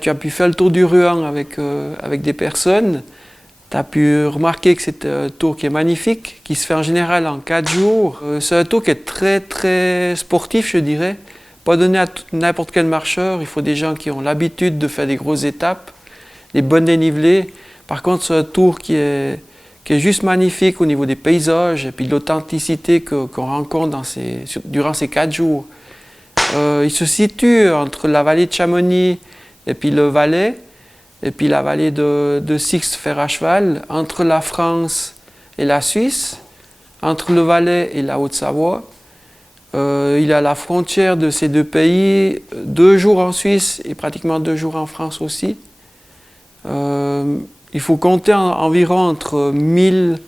tu as pu faire le tour du Ruan avec des personnes. Tu as pu remarquer que c'est un tour qui est magnifique, qui se fait en général en 4 jours. C'est un tour qui est très très sportif, je dirais. Pas donné à n'importe quel marcheur. Il faut des gens qui ont l'habitude de faire des grosses étapes, des bonnes dénivelées. Par contre, c'est un tour qui est juste magnifique au niveau des paysages et puis de l'authenticité qu'on rencontre durant ces 4 jours. Il se situe entre la vallée de Chamonix et puis le Valais, et puis la vallée de Sixte fer à cheval, entre la France et la Suisse, entre le Valais et la Haute-Savoie. Il est à la frontière de ces deux pays, 2 jours en Suisse et pratiquement 2 jours en France aussi. Il faut compter environ entre 1000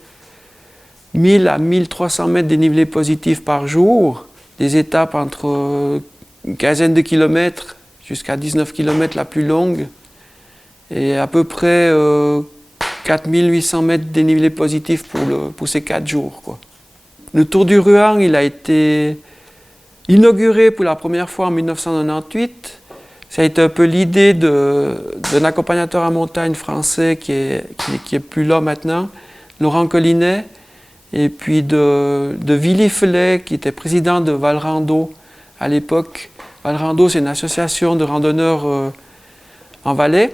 à 1300 mètres dénivelé positif par jour, des étapes entre une quinzaine de kilomètres jusqu'à 19 kilomètres la plus longue, et à peu près 4800 mètres dénivelé positif pour ces 4 jours, quoi. Le Tour du Ruan, il a été inauguré pour la première fois en 1998. Ça a été un peu l'idée d'un accompagnateur à montagne français qui est plus là maintenant, Laurent Collinet, et puis de Willy Felet, qui était président de Valrando à l'époque. Valrando, c'est une association de randonneurs en Valais.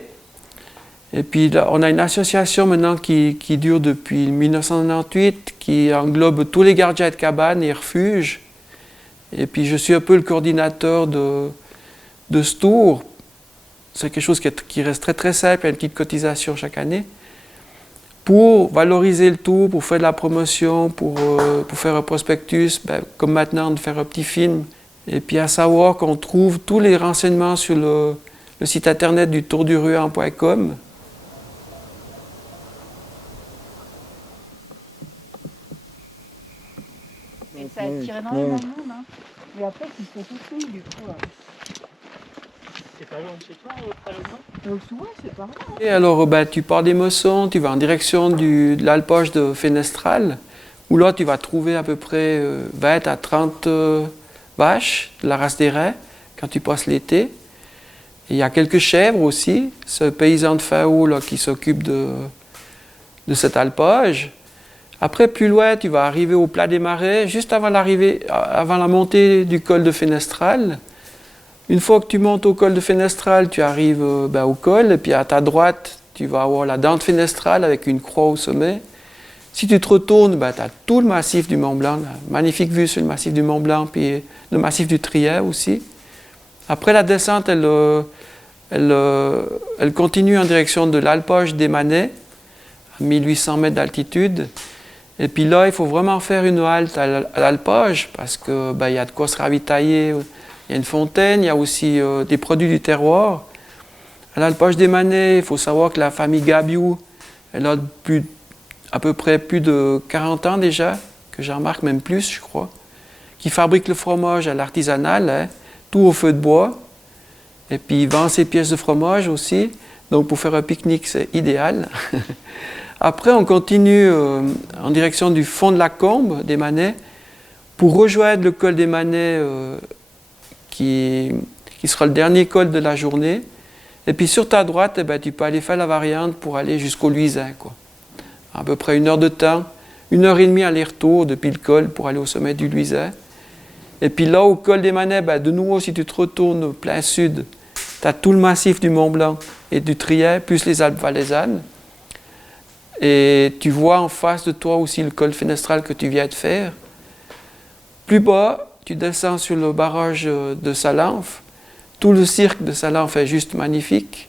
Et puis là, on a une association maintenant qui dure depuis 1998, qui englobe tous les gardiens de cabanes et refuges. Et puis je suis un peu le coordinateur de ce tour. C'est quelque chose qui reste très très simple, il y a une petite cotisation chaque année, pour valoriser le tour, pour faire de la promotion, pour faire un prospectus, comme maintenant de faire un petit film. Et puis à savoir qu'on trouve tous les renseignements sur le site internet du tourduruan.com. Et ça attire énormément de monde, hein. Mais après, ils sont tous sous, du coup. C'est pas loin de chez toi, Paloma ? Souvent, c'est pas loin. Et alors, tu pars des Mossons, tu vas en direction de l'alpage de Fenestral, où là, tu vas trouver à peu près 20 à 30 vaches de la race des Rais, quand tu passes l'été. Et il y a quelques chèvres aussi, ce paysan de Fao là, qui s'occupe de cet alpage. Après, plus loin, tu vas arriver au Plat des Marais, juste avant la montée du col de Fenestral. Une fois que tu montes au col de Fenestral, tu arrives au col, et puis à ta droite, tu vas avoir la dent de Fenestral avec une croix au sommet. Si tu te retournes, tu as tout le massif du Mont-Blanc, magnifique vue sur le massif du Mont-Blanc, puis le massif du Trier aussi. Après la descente, elle continue en direction de l'alpage des Manets, à 1800 mètres d'altitude. Et puis là, il faut vraiment faire une halte à l'alpage, parce que y a de quoi se ravitailler. Il y a une fontaine, il y a aussi des produits du terroir. À l'alpage des Manets, il faut savoir que la famille Gabiou, elle a à peu près plus de 40 ans déjà, que j'en remarque même plus, je crois, qui fabrique le fromage à l'artisanal, hein, tout au feu de bois. Et puis il vend ses pièces de fromage aussi. Donc pour faire un pique-nique, c'est idéal. Après, on continue en direction du fond de la Combe des Manets pour rejoindre le col des Manets qui sera le dernier col de la journée. Et puis sur ta droite, tu peux aller faire la variante pour aller jusqu'au Luisin, quoi. À peu près 1 heure de temps, 1h30 aller-retour depuis le col pour aller au sommet du Luisin. Et puis là, au col des Manets, de nouveau, si tu te retournes au plein sud, tu as tout le massif du Mont-Blanc et du Trier, plus les Alpes valaisannes. Et tu vois en face de toi aussi le col Fenestral que tu viens de faire. Plus bas, tu descends sur le barrage de Salanf. Tout le cirque de Salanf est juste magnifique.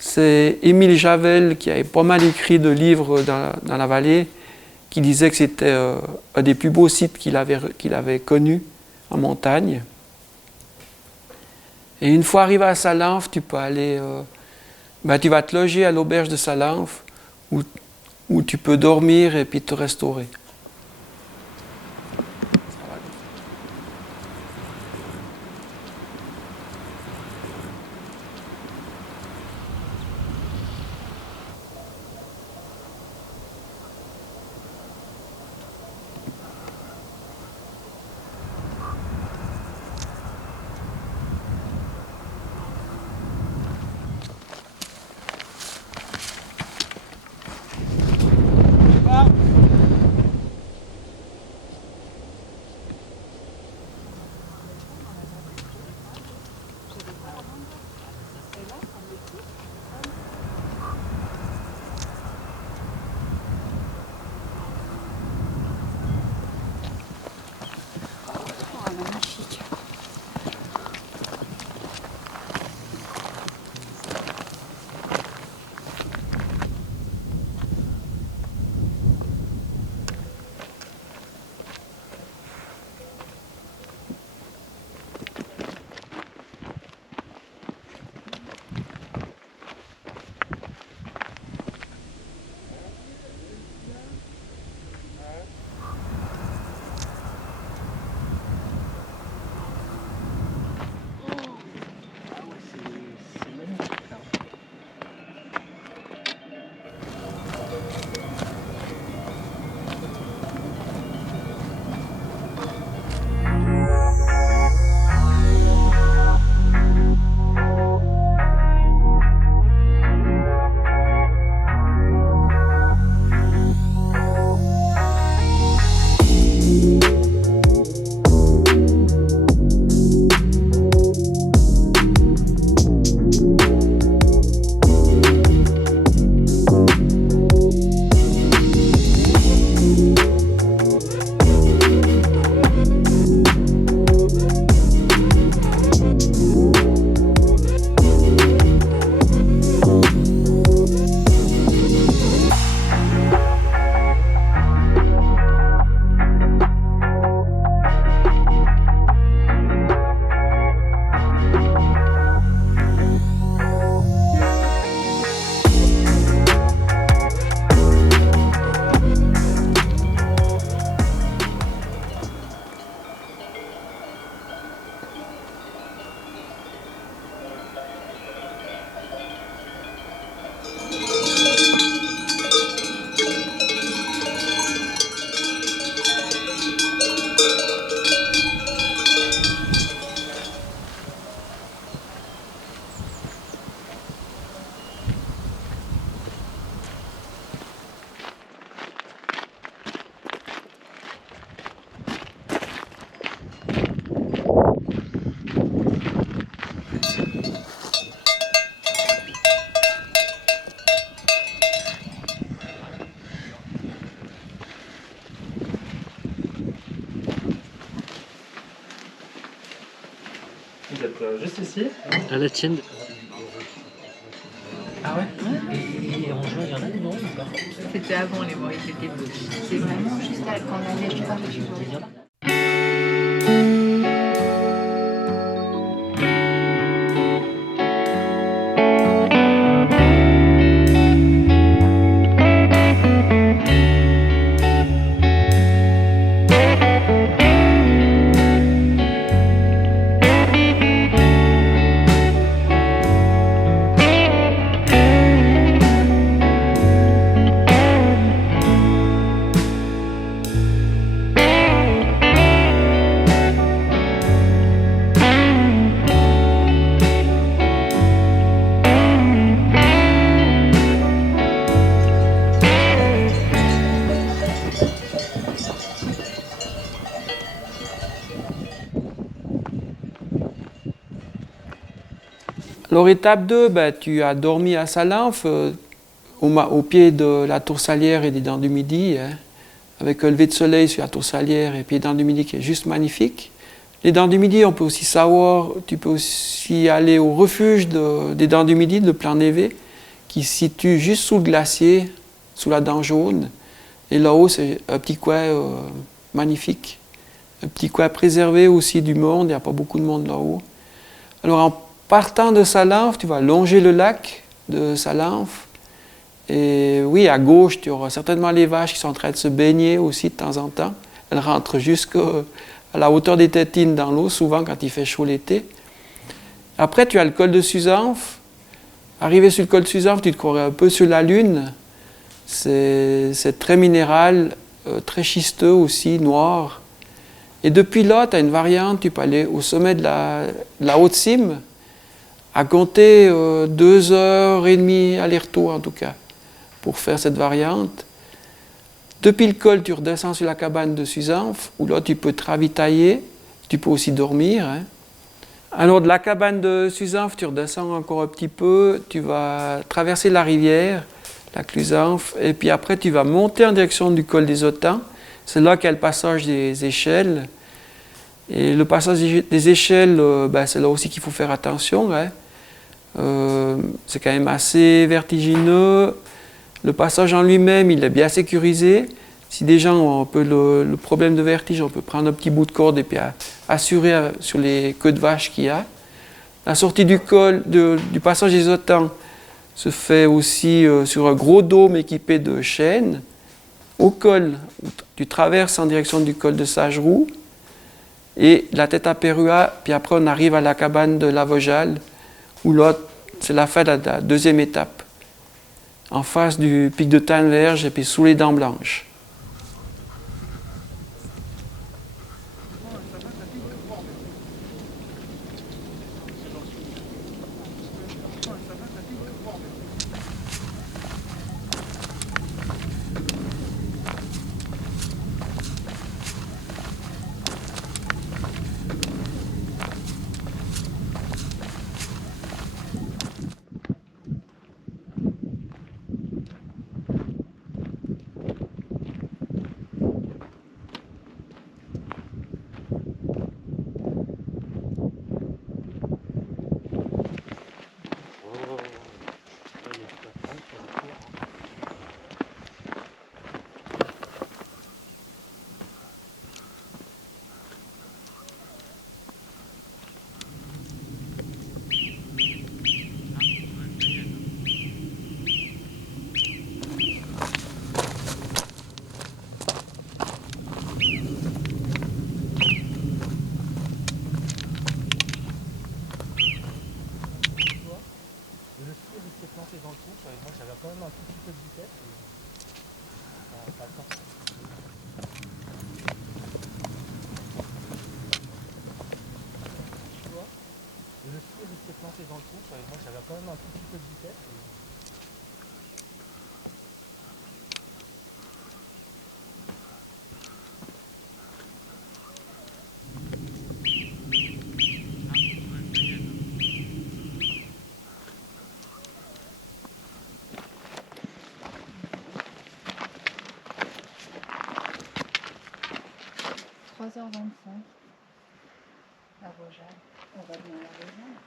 C'est Émile Javel qui avait pas mal écrit de livres dans la vallée, qui disait que c'était un des plus beaux sites qu'il avait connus en montagne. Et une fois arrivé à Salanf, tu peux aller... tu vas te loger à l'auberge de Salanf, où tu peux dormir et puis te restaurer. juste ici. À la tienne. Ah ouais, et en juin, il y en a des morts ou pas? C'était avant les morts, ils étaient petits. C'est vraiment juste quand la neige tombe que tu vois les gens. Alors, étape 2, ben, tu as dormi à Salinf, au pied de la tour Salière et des Dents du Midi, hein, avec un lever de soleil sur la tour Salière et puis les Dents du Midi qui est juste magnifique. Les Dents du Midi, on peut aussi savoir, tu peux aussi aller au refuge des Dents du Midi, le Plan Névé, qui se situe juste sous le glacier, sous la dent jaune. Et là-haut, c'est un petit coin magnifique, un petit coin préservé aussi du monde, il n'y a pas beaucoup de monde là-haut. Alors, en partant de Salinf, tu vas longer le lac de Salinf. Et oui, à gauche, tu auras certainement les vaches qui sont en train de se baigner aussi de temps en temps. Elles rentrent jusqu'à la hauteur des tétines dans l'eau, souvent quand il fait chaud l'été. Après, tu as le col de Suzanf. Arrivé sur le col de Suzanf, tu te croirais un peu sur la Lune. C'est très minéral, très schisteux aussi, noir. Et depuis là, tu as une variante, tu peux aller au sommet de la haute cime, à compter 2h30 aller-retour en tout cas, pour faire cette variante. Depuis le col, tu redescends sur la cabane de Suzanf, où là tu peux te ravitailler, tu peux aussi dormir. Hein. Alors de la cabane de Suzanf, tu redescends encore un petit peu, tu vas traverser la rivière, la Clusanf, et puis après tu vas monter en direction du col des Autans. C'est là qu'il y a le passage des échelles. Et le passage des échelles, c'est là aussi qu'il faut faire attention. Hein. C'est quand même assez vertigineux. Le passage en lui-même, il est bien sécurisé. Si des gens ont un peu le problème de vertige, on peut prendre un petit bout de corde et puis assurer sur les queues de vache qu'il y a. La sortie du col, du passage des Autans se fait aussi sur un gros dôme équipé de chaînes. Au col, tu traverses en direction du col de Sageroux et la tête à Pérua, puis après on arrive à la cabane de la Vojale, où là, c'est la fin de la deuxième étape, en face du pic de Tanneverge et puis sous les Dents Blanches. Dans le trou, moi j'avais quand même un tout petit peu de vitesse. Pas le temps. Tu vois, le ski est resté planté dans le trou, moi j'avais quand même un tout petit peu de vitesse. H25, la Vojale. On va bien la rejoindre.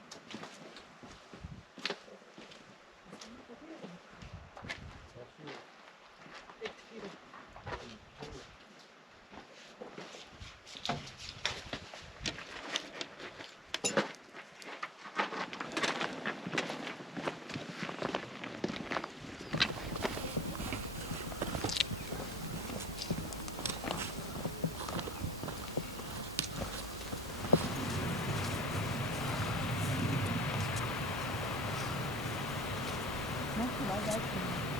Non, tu vas là, un vrai bon.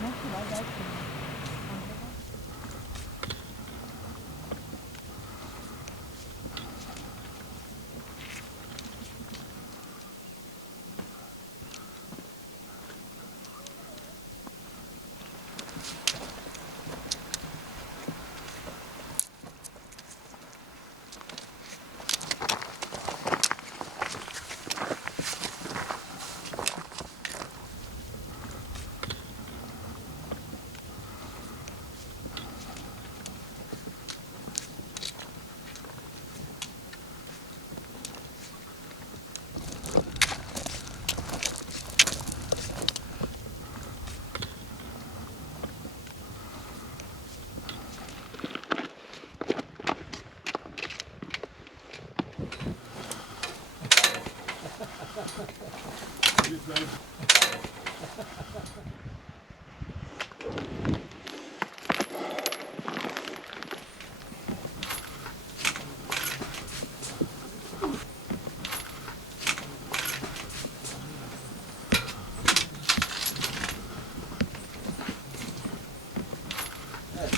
Non, tu vas là, un vrai bon.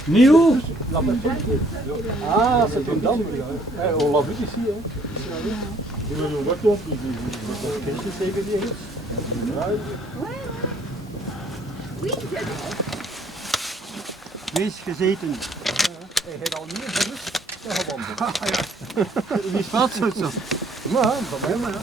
Néo. Ah, c'est une dame. On l'a vu ici. Hein. Oui, Wees gezeten. Hij heeft al meer gerust gewandeld. Wie spat zo? Maar, van mij maar.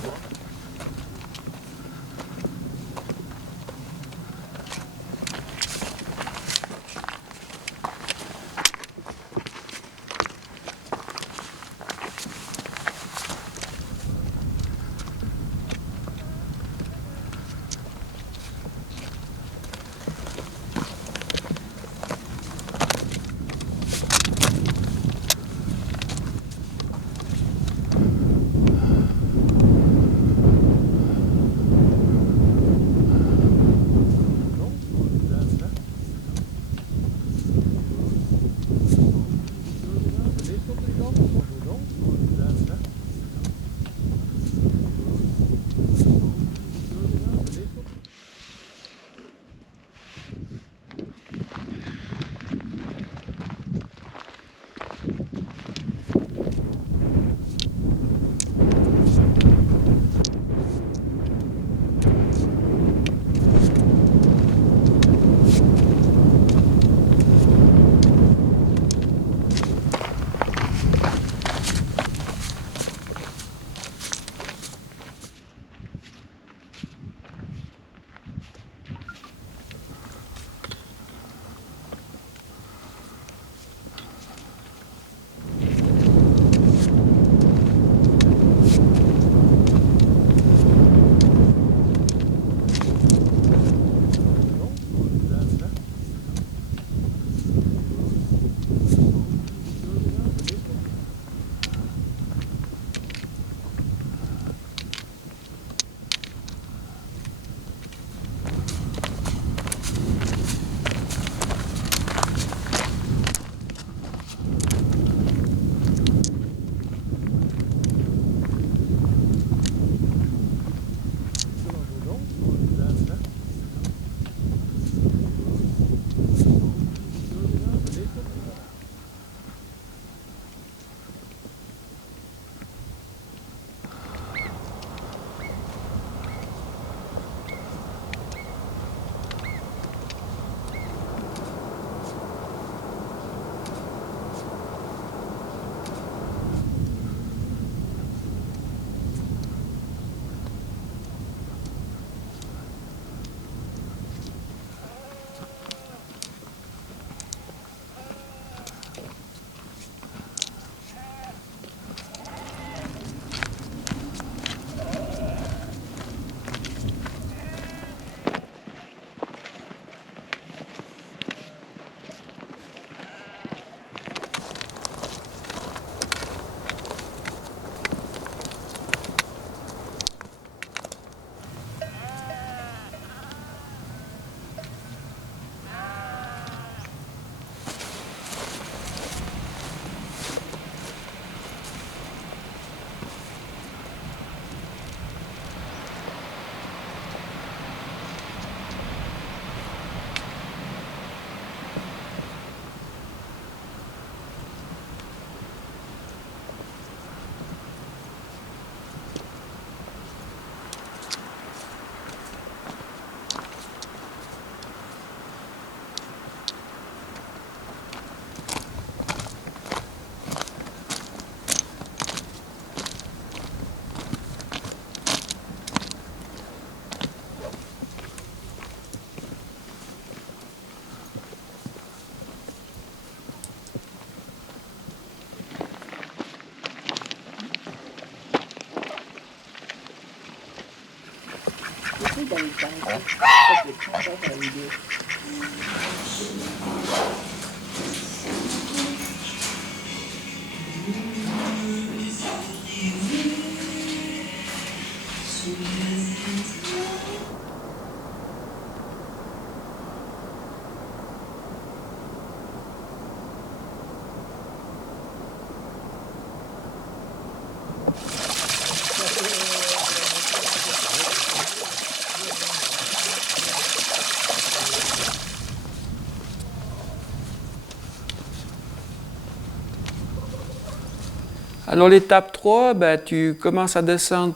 Alors l'étape 3, ben, tu commences à descendre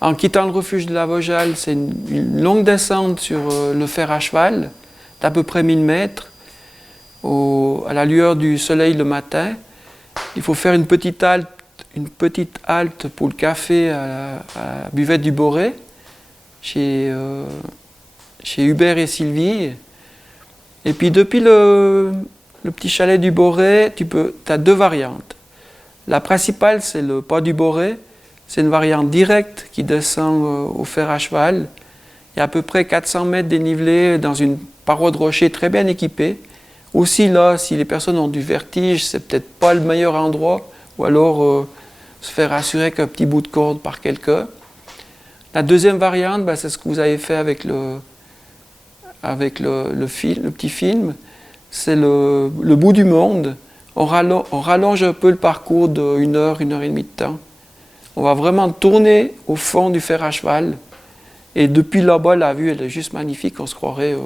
en quittant le refuge de la Vojale. C'est une longue descente sur le fer à cheval, d'à peu près 1000 mètres, à la lueur du soleil le matin. Il faut faire une petite halte pour le café à la buvette du Boré, chez Hubert et Sylvie. Et puis depuis le petit chalet du Boré, tu as 2 variantes. La principale, c'est le pas du Boré. C'est une variante directe qui descend au fer à cheval. Il y a à peu près 400 mètres dénivelé dans une paroi de rocher très bien équipée. Aussi là, si les personnes ont du vertige, c'est peut-être pas le meilleur endroit, ou alors se faire assurer qu'un petit bout de corde par quelqu'un. La deuxième variante, ben, c'est ce que vous avez fait avec le petit film. C'est le bout du monde. On rallonge un peu le parcours d'1 heure, 1 heure et demie de temps. On va vraiment tourner au fond du fer à cheval. Et depuis là-bas, la vue, elle est juste magnifique. On se croirait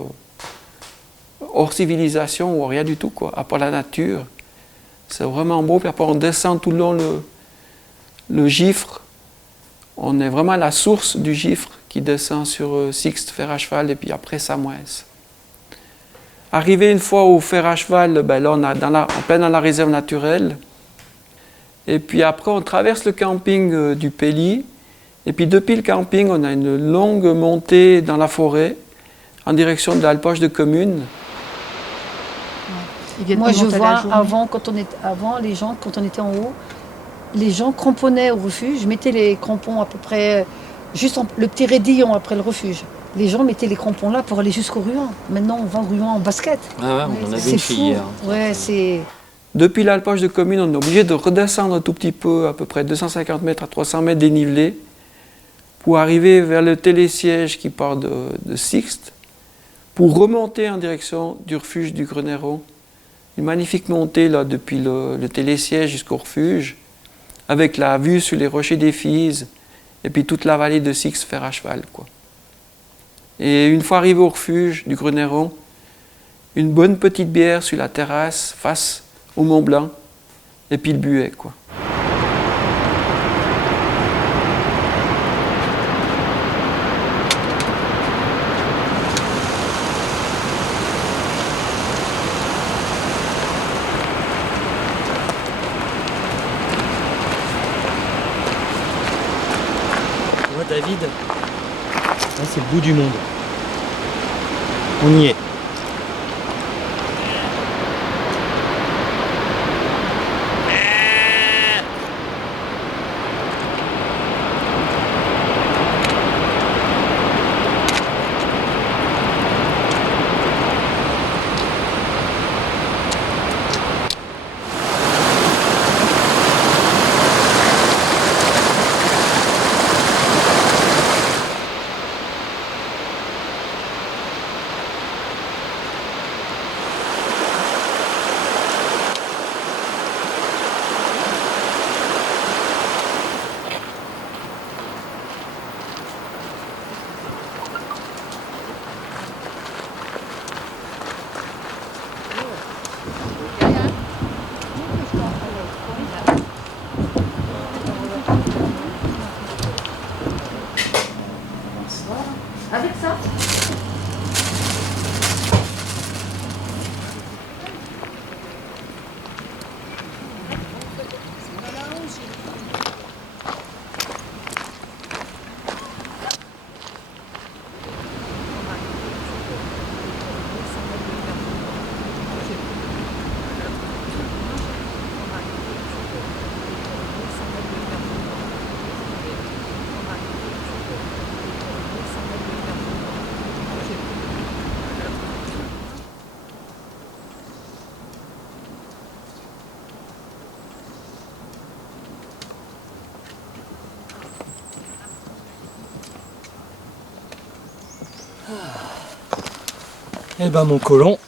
hors civilisation ou rien du tout, quoi, à part la nature. C'est vraiment beau. Puis après, on descend tout le long le Gifre. On est vraiment à la source du Gifre qui descend sur Sixte, fer à cheval, et puis après Samouès. Arrivé une fois au fer à cheval, ben là, on est en plein dans la réserve naturelle. Et puis après, on traverse le camping du Péli. Et puis depuis le camping, on a une longue montée dans la forêt en direction de l'alpage de commune. Moi, je vois avant, les gens, quand on était en haut, les gens cramponnaient au refuge, mettaient les crampons à peu près, le petit raidillon après le refuge. Les gens mettaient les crampons là pour aller jusqu'au Ruan. Maintenant, on va au Ruan en basket. Ah ouais, on en avait une fille hier. Ouais, c'est... Depuis l'alpage de commune, on est obligé de redescendre un tout petit peu, à peu près 250 mètres à 300 mètres dénivelé, pour arriver vers le télésiège qui part de Sixte, pour remonter en direction du refuge du Grenéron. Une magnifique montée là, depuis le télésiège jusqu'au refuge, avec la vue sur les rochers des Fises, et puis toute la vallée de Sixte fer à cheval, quoi. Et une fois arrivé au refuge du Grenéron, une bonne petite bière sur la terrasse face au Mont Blanc, et puis le buet, quoi. Tu vois, David, là c'est le bout du monde. On y est. Eh ben mon colon.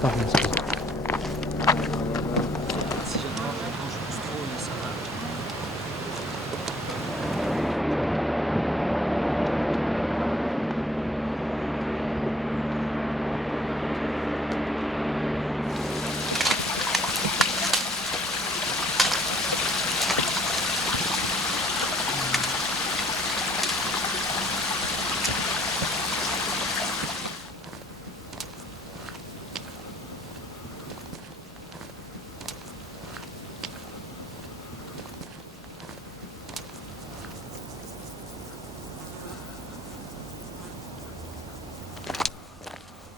Pardon, excuse.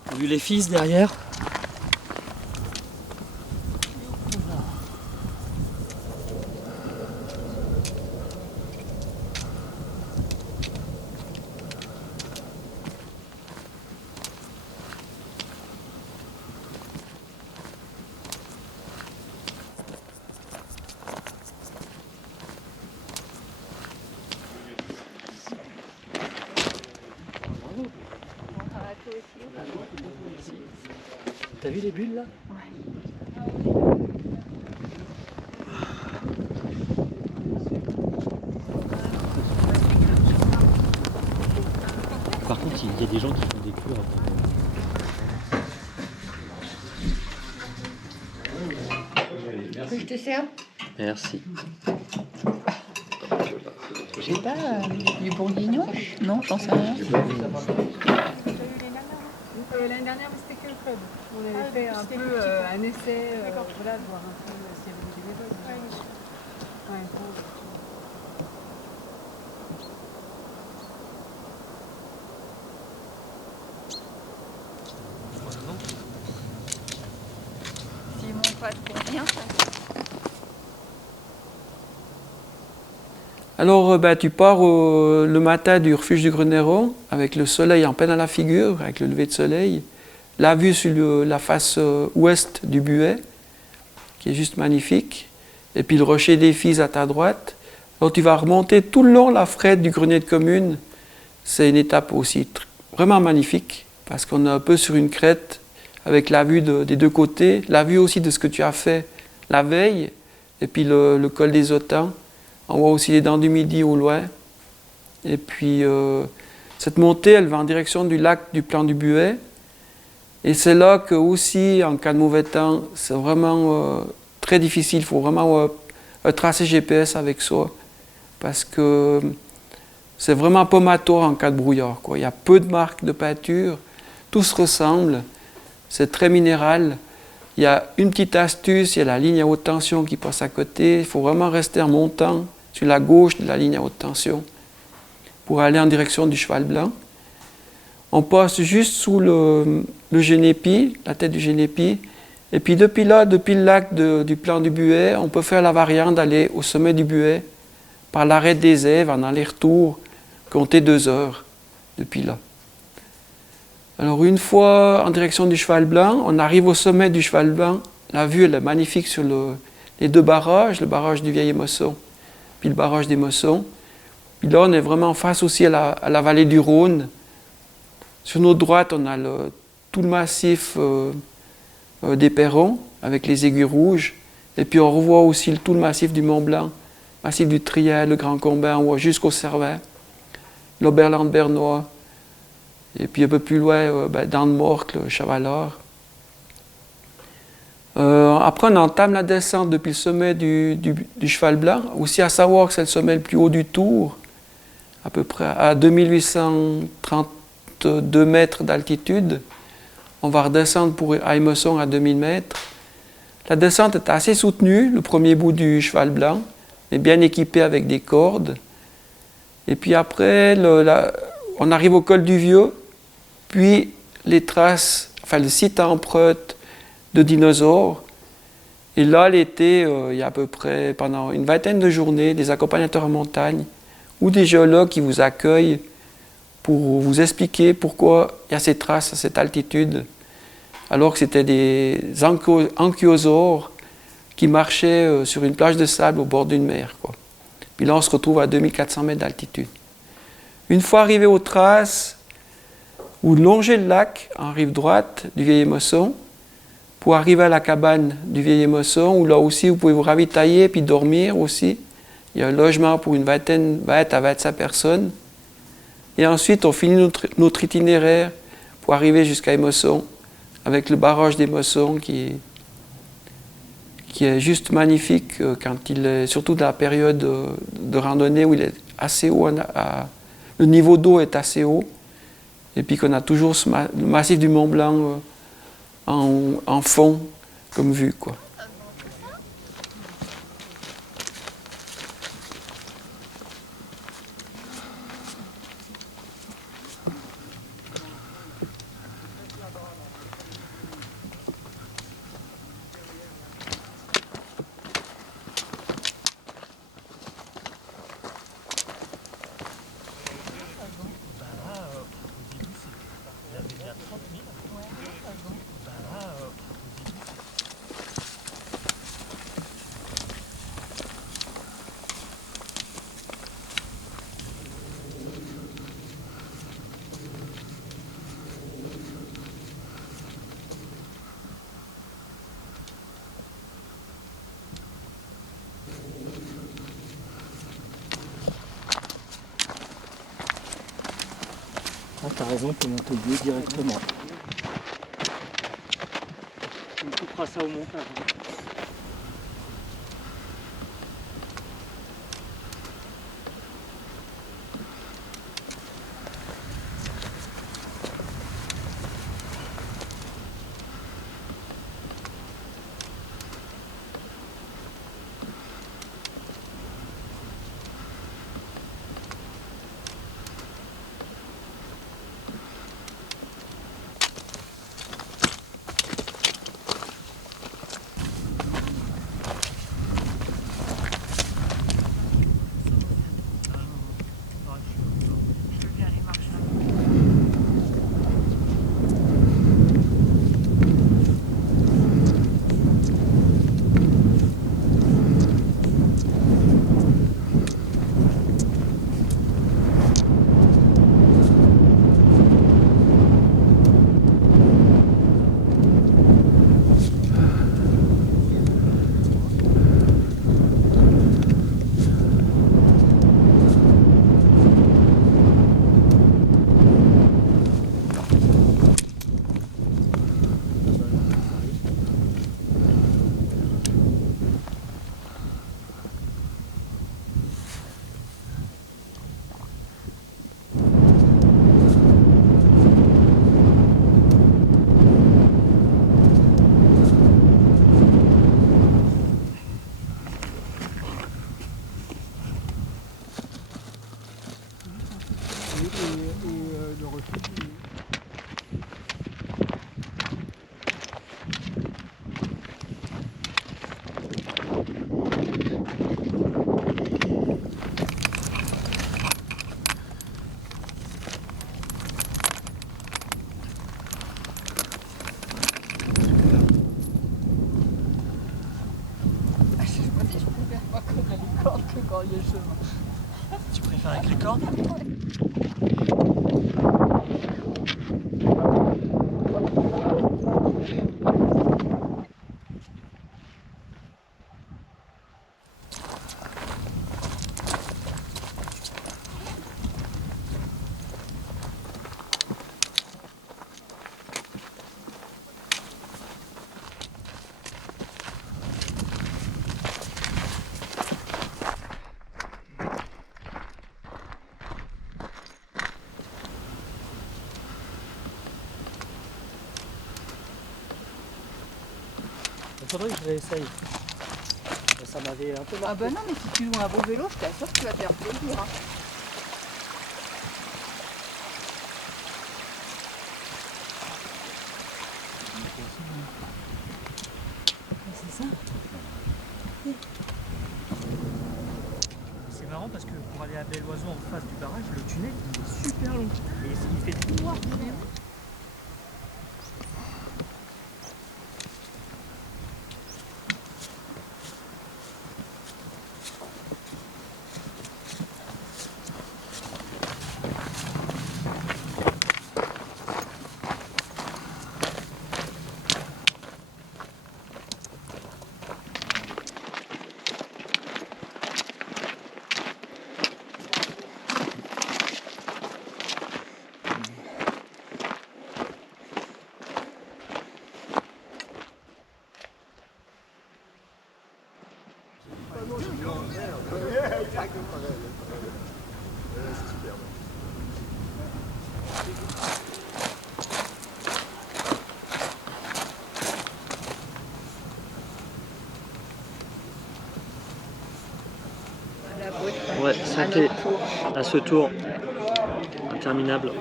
T'as vu les fils derrière? T'as vu les bulles là? Par contre, il y a des gens qui font des cours. Que je te serve? Merci. J'ai pas du bourguignon? Non, j'en sais rien. L'année dernière, mais c'était que le club. On avait fait un peu un essai, voilà, de voir un peu s'il y avait des bénévoles. Ouais. S'ils m'ont pas pour rien, ça. Alors, tu pars le matin du refuge du Grenéron avec le soleil en pleine à la figure, avec le lever de soleil, la vue sur la face ouest du Buet, qui est juste magnifique, et puis le rocher des Fises à ta droite. Alors, tu vas remonter tout le long la frette du grenier de commune. C'est une étape aussi vraiment magnifique, parce qu'on est un peu sur une crête, avec la vue des deux côtés, la vue aussi de ce que tu as fait la veille, et puis le col des Autans. On voit aussi les Dents du Midi au loin. Et puis, cette montée, elle va en direction du lac du Plan du Buet. Et c'est là que aussi, en cas de mauvais temps, c'est vraiment très difficile. Il faut vraiment un tracé GPS avec ça. Parce que c'est vraiment pomatoire en cas de brouillard, quoi. Il y a peu de marques de peinture. Tout se ressemble. C'est très minéral. Il y a une petite astuce, il y a la ligne à haute tension qui passe à côté. Il faut vraiment rester en montant sur la gauche de la ligne à haute tension pour aller en direction du cheval blanc. On passe juste sous le génépi, la tête du génépi. Et puis depuis là, depuis le lac du Plan du Buet, on peut faire la variante d'aller au sommet du Buet par l'arrêt des Èves en aller-retour, compter 2 heures depuis là. Alors une fois en direction du cheval blanc, on arrive au sommet du cheval blanc. La vue elle est magnifique sur les 2 barrages, le barrage du Vieil Émosson, puis le barrage des Mossons. Puis là, on est vraiment face aussi à la vallée du Rhône. Sur notre droite, on a tout le massif des perrons avec les aiguilles rouges. Et puis on revoit aussi tout le massif du Mont Blanc, massif du Triel, le Grand Combin, on voit jusqu'au Cervin, l'Oberland bernois. Et puis un peu plus loin, dans le Morcle, le Chavalard. Après, on entame la descente depuis le sommet du Cheval Blanc. Aussi à savoir que c'est le sommet le plus haut du Tour, à peu près à 2832 mètres d'altitude. On va redescendre à Émosson à 2000 mètres. La descente est assez soutenue, le premier bout du Cheval Blanc, mais bien équipé avec des cordes. Et puis après, on arrive au col du Vieux, puis les traces, enfin le site à empreintes de dinosaures. Et là, l'été, il y a à peu près, pendant une vingtaine de journées, des accompagnateurs en montagne ou des géologues qui vous accueillent pour vous expliquer pourquoi il y a ces traces à cette altitude, alors que c'était des ankylosaures qui marchaient sur une plage de sable au bord d'une mer, quoi. Puis là, on se retrouve à 2400 mètres d'altitude. Une fois arrivé aux traces, vous longez le lac en rive droite du Vieil Émosson pour arriver à la cabane du Vieil Émosson, où là aussi, vous pouvez vous ravitailler puis dormir aussi. Il y a un logement pour une 20 à 25 personnes. Et ensuite, on finit notre itinéraire pour arriver jusqu'à Émosson, avec le barrage d'Émosson qui est juste magnifique quand il est, surtout dans la période de randonnée où il est assez haut, le niveau d'eau est assez haut, et puis qu'on a toujours le massif du Mont Blanc en fond comme vue, quoi. Ah, t'as raison, on peut monter au lieu directement. On coupera ça au montage. Le refuge. Tu préfères avec les cordes? faudrait que je réessaye. Ça m'avait un peu marqué. Ah bah non, mais si tu loues un beau vélo, je t'assure que tu vas te faire plaisir. Hein. C'est marrant parce que pour aller à Belle-Oiseau en face du barrage, le tunnel il est super long. Et il fait tout noir. Ouais, santé à ce tour interminable.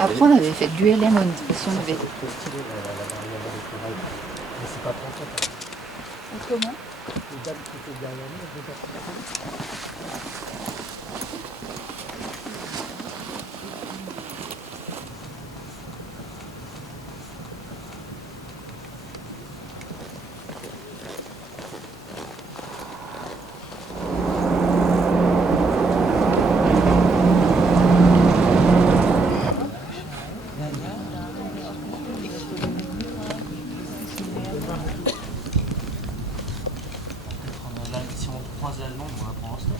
Après, on avait fait du LM, parce qu'on avait. Comment? Si on croise l'allemand, on va prendre en stop.